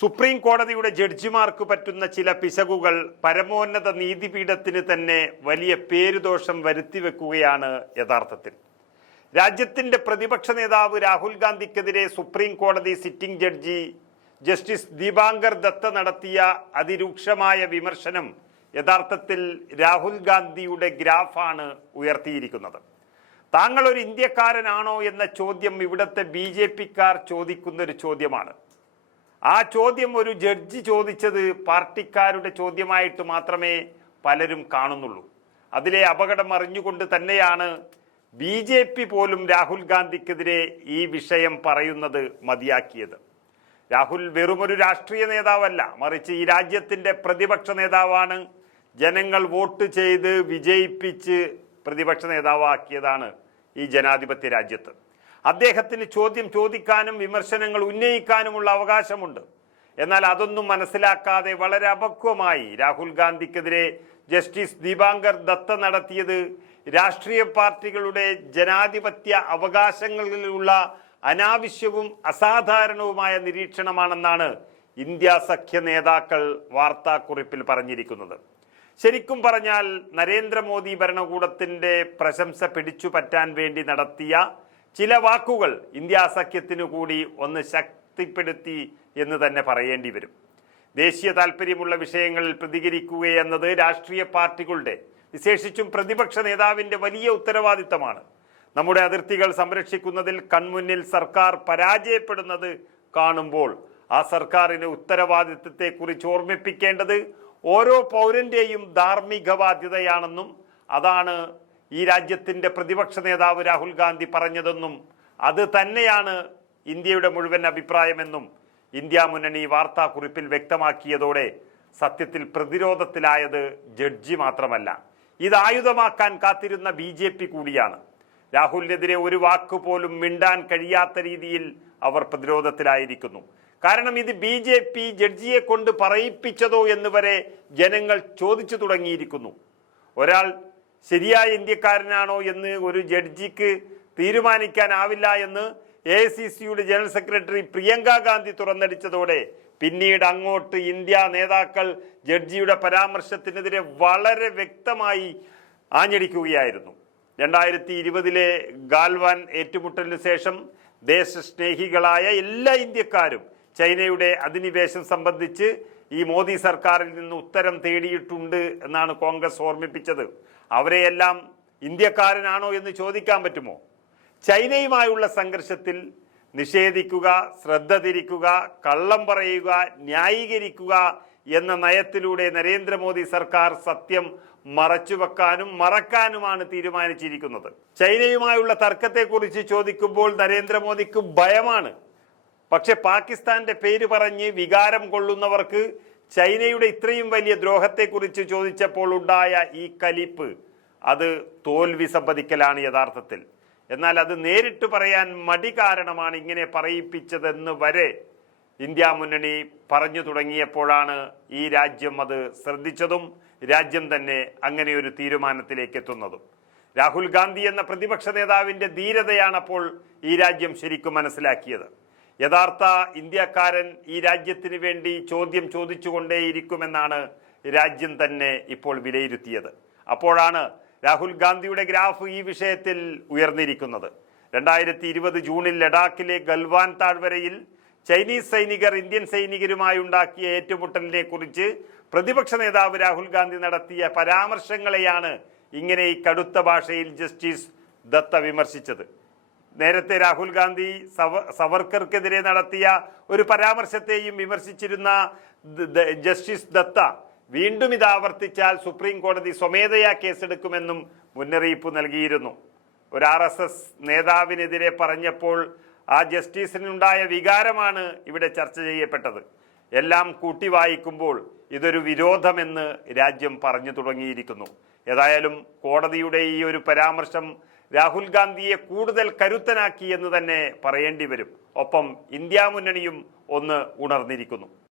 Supreme കോടതിയുടെ ജഡ്ജിമാർക്ക് പറ്റുന്ന ചില പിശകുകൾ പരമോന്നത നീതിപീഠത്തിന് തന്നെ വലിയ പേരുദോഷം വരുത്തിവെക്കുകയാണ് യഥാർത്ഥത്തിൽ. രാജ്യത്തിന്റെ പ്രതിപക്ഷ നേതാവ് രാഹുൽ ഗാന്ധിക്കെതിരെ സുപ്രീം കോടതി sitting judge justice Dipankar Datta നടത്തിയ അതിരൂക്ഷമായ വിമർശനം യഥാർത്ഥത്തിൽ രാഹുൽ ഗാന്ധിയുടെ ഗ്രാഫാണ് ഉയർത്തിയിരിക്കുന്നത്. താങ്കൾ ഒരു ഇന്ത്യക്കാരനാണോ എന്ന ചോദ്യം ഇവിടുത്തെ BJP-ക്കാർ ചോദിക്കുന്ന ഒരു ചോദ്യമാണ്. ആ ചോദ്യം ഒരു ജഡ്ജി ചോദിച്ചത് പാർട്ടിക്കാരുടെ ചോദ്യമായിട്ട് മാത്രമേ പലരും കാണുന്നുള്ളൂ. അതിലെ അപകടം അറിഞ്ഞുകൊണ്ട് തന്നെയാണ് BJP പോലും രാഹുൽ ഗാന്ധിക്കെതിരെ ഈ വിഷയം പറയുന്നത് മതിയാക്കിയത്. രാഹുൽ വെറുമൊരു രാഷ്ട്രീയ നേതാവല്ല, മറിച്ച് ഈ രാജ്യത്തിന്റെ പ്രതിപക്ഷ നേതാവാണ്. ജനങ്ങൾ വോട്ട് ചെയ്ത് വിജയിപ്പിച്ച് പ്രതിപക്ഷ നേതാവാക്കിയതാണ് ഈ ജനാധിപത്യ രാജ്യത്ത്. അദ്ദേഹത്തിന് ചോദ്യം ചോദിക്കാനും വിമർശനങ്ങൾ ഉന്നയിക്കാനുമുള്ള അവകാശമുണ്ട്. എന്നാൽ അതൊന്നും മനസ്സിലാക്കാതെ വളരെ അപക്വമായി രാഹുൽ ഗാന്ധിക്കെതിരെ ജസ്റ്റിസ് ദീപാങ്കർ ദത്ത നടത്തിയത് രാഷ്ട്രീയ പാർട്ടികളുടെ ജനാധിപത്യ അവകാശങ്ങളിലുള്ള അനാവശ്യവും അസാധാരണവുമായ നിരീക്ഷണമാണെന്നാണ് ഇന്ത്യ സഖ്യ നേതാക്കൾ വാർത്താക്കുറിപ്പിൽ പറഞ്ഞിരിക്കുന്നത്. ശരിക്കും പറഞ്ഞാൽ നരേന്ദ്രമോദി ഭരണകൂടത്തിന്റെ പ്രശംസ പിടിച്ചു പറ്റാൻ വേണ്ടി നടത്തിയ ചില വാക്കുകൾ ഇന്ത്യ സഖ്യത്തിനു കൂടി ഒന്ന് ശക്തിപ്പെടുത്തി എന്ന് തന്നെ പറയേണ്ടി വരും. ദേശീയ താല്പര്യമുള്ള വിഷയങ്ങളിൽ പ്രതികരിക്കുകയെന്നത് രാഷ്ട്രീയ പാർട്ടികളുടെ, വിശേഷിച്ചും പ്രതിപക്ഷ നേതാവിന്റെ വലിയ ഉത്തരവാദിത്തമാണ്. നമ്മുടെ അതിർത്തികൾ സംരക്ഷിക്കുന്നതിൽ കൺമുന്നിൽ സർക്കാർ പരാജയപ്പെടുന്നത് കാണുമ്പോൾ ആ സർക്കാരിന് ഉത്തരവാദിത്തത്തെക്കുറിച്ച് ഓർമ്മിപ്പിക്കേണ്ടത് ഓരോ പൗരന്റെയും ധാർമ്മിക ബാധ്യതയാണെന്നും അതാണ് ഈ രാജ്യത്തിന്റെ പ്രതിപക്ഷ നേതാവ് രാഹുൽ ഗാന്ധി പറഞ്ഞതെന്നും അത് തന്നെയാണ് ഇന്ത്യയുടെ മുഴുവൻ അഭിപ്രായമെന്നും ഇന്ത്യ മുന്നണി വാർത്താക്കുറിപ്പിൽ വ്യക്തമാക്കിയതോടെ സത്യത്തിൽ പ്രതിരോധത്തിലായത് ജഡ്ജി മാത്രമല്ല, ഇത് ആയുധമാക്കാൻ കാത്തിരുന്ന BJP കൂടിയാണ്. രാഹുലിനെതിരെ ഒരു വാക്ക് പോലും മിണ്ടാൻ കഴിയാത്ത രീതിയിൽ അവർ പ്രതിരോധത്തിലായിരിക്കുന്നു. കാരണം ഇത് BJP ജഡ്ജിയെ കൊണ്ട് പറയിപ്പിച്ചതോ എന്ന് വരെ ജനങ്ങൾ ചോദിച്ചു തുടങ്ങിയിരിക്കുന്നു. ഒരാൾ ശരിയായ ഇന്ത്യക്കാരനാണോ എന്ന് ഒരു ജഡ്ജിക്ക് തീരുമാനിക്കാനാവില്ല എന്ന് AICCയുടെ ജനറൽ സെക്രട്ടറി പ്രിയങ്ക ഗാന്ധി തുറന്നടിച്ചതോടെ പിന്നീട് അങ്ങോട്ട് ഇന്ത്യ നേതാക്കൾ ജഡ്ജിയുടെ പരാമർശത്തിനെതിരെ വളരെ വ്യക്തമായി ആഞ്ഞടിക്കുകയായിരുന്നു. 2020 ഗാൽവാൻ ഏറ്റുമുട്ടലിന് ശേഷം ദേശസ്നേഹികളായ എല്ലാ ഇന്ത്യക്കാരും ചൈനയുടെ അധിനിവേശം സംബന്ധിച്ച് ഈ മോദി സർക്കാരിൽ നിന്ന് ഉത്തരം തേടിയിട്ടുണ്ട് എന്നാണ് കോൺഗ്രസ് ഓർമ്മിപ്പിച്ചത്. അവരെയെല്ലാം ഇന്ത്യക്കാരനാണോ എന്ന് ചോദിക്കാൻ പറ്റുമോ? ചൈനയുമായുള്ള സംഘർഷത്തിൽ നിഷേധിക്കുക, ശ്രദ്ധ തിരിക്കുക, കള്ളം പറയുക, ന്യായീകരിക്കുക എന്ന നയത്തിലൂടെ നരേന്ദ്രമോദി സർക്കാർ സത്യം മറച്ചുവെക്കാനും മറക്കാനുമാണ് തീരുമാനിച്ചിരിക്കുന്നത്. ചൈനയുമായുള്ള തർക്കത്തെക്കുറിച്ച് ചോദിക്കുമ്പോൾ നരേന്ദ്രമോദിക്ക് ഭയമാണ്. പക്ഷെ പാകിസ്ഥാന്റെ പേര് പറഞ്ഞ് വികാരം കൊള്ളുന്നവർക്ക് ചൈനയുടെ ഇത്രയും വലിയ ദ്രോഹത്തെക്കുറിച്ച് ചോദിച്ചപ്പോൾ ഉണ്ടായ ഈ കലിപ്പ്, അത് തോൽവി സമ്മതിക്കലാണ് യഥാർത്ഥത്തിൽ. എന്നാൽ അത് നേരിട്ട് പറയാൻ മടി കാരണമാണ് ഇങ്ങനെ പറയിപ്പിച്ചതെന്ന് വരെ ഇന്ത്യ മുന്നണി പറഞ്ഞു തുടങ്ങിയപ്പോഴാണ് ഈ രാജ്യം അത് ശ്രദ്ധിച്ചതും രാജ്യം തന്നെ അങ്ങനെ ഒരു തീരുമാനത്തിലേക്ക് എത്തുന്നതും. രാഹുൽ ഗാന്ധി എന്ന പ്രതിപക്ഷ നേതാവിന്റെ ധീരതയാണ് അപ്പോൾ ഈ രാജ്യം ശരിക്കും മനസ്സിലാക്കിയത്. യഥാർത്ഥ ഇന്ത്യക്കാരൻ ഈ രാജ്യത്തിന് വേണ്ടി ചോദ്യം ചോദിച്ചുകൊണ്ടേയിരിക്കുമെന്നാണ് രാജ്യം തന്നെ ഇപ്പോൾ വിലയിരുത്തിയത്. അപ്പോഴാണ് രാഹുൽ ഗാന്ധിയുടെ ഗ്രാഫ് ഈ വിഷയത്തിൽ ഉയർന്നിരിക്കുന്നത്. 2020 ജൂണിൽ ലഡാക്കിലെ ഗൽവാൻ താഴ്വരയിൽ ചൈനീസ് സൈനികർ ഇന്ത്യൻ സൈനികരുമായി ഉണ്ടാക്കിയ ഏറ്റുമുട്ടലിനെ കുറിച്ച് പ്രതിപക്ഷ നേതാവ് രാഹുൽ ഗാന്ധി നടത്തിയ പരാമർശങ്ങളെയാണ് ഇങ്ങനെ ഈ കടുത്ത ഭാഷയിൽ ജസ്റ്റിസ് ദത്ത വിമർശിച്ചത്. നേരത്തെ രാഹുൽ ഗാന്ധി സവർക്കർക്കെതിരെ നടത്തിയ ഒരു പരാമർശത്തെയും വിമർശിച്ചിരുന്ന ജസ്റ്റിസ് ദത്ത വീണ്ടും ഇത് ആവർത്തിച്ചാൽ സുപ്രീം കോടതി സ്വമേധയാ കേസെടുക്കുമെന്നും മുന്നറിയിപ്പ് നൽകിയിരുന്നു. ഒരു RSS നേതാവിനെതിരെ പറഞ്ഞപ്പോൾ ആ ജസ്റ്റിസിനുണ്ടായ വികാരമാണ് ഇവിടെ ചർച്ച ചെയ്യപ്പെട്ടത്. എല്ലാം കൂട്ടി വായിക്കുമ്പോൾ ഇതൊരു വിരോധമെന്ന് രാജ്യം പറഞ്ഞു തുടങ്ങിയിരിക്കുന്നു. ഏതായാലും കോടതിയുടെ ഈ ഒരു പരാമർശം രാഹുൽ ഗാന്ധിയെ കൂടുതൽ കരുത്തനാക്കി എന്ന് തന്നെ പറയേണ്ടി വരും. ഒപ്പം ഇന്ത്യ മുന്നണിയും ഒന്ന് ഉണർന്നിരിക്കുന്നു.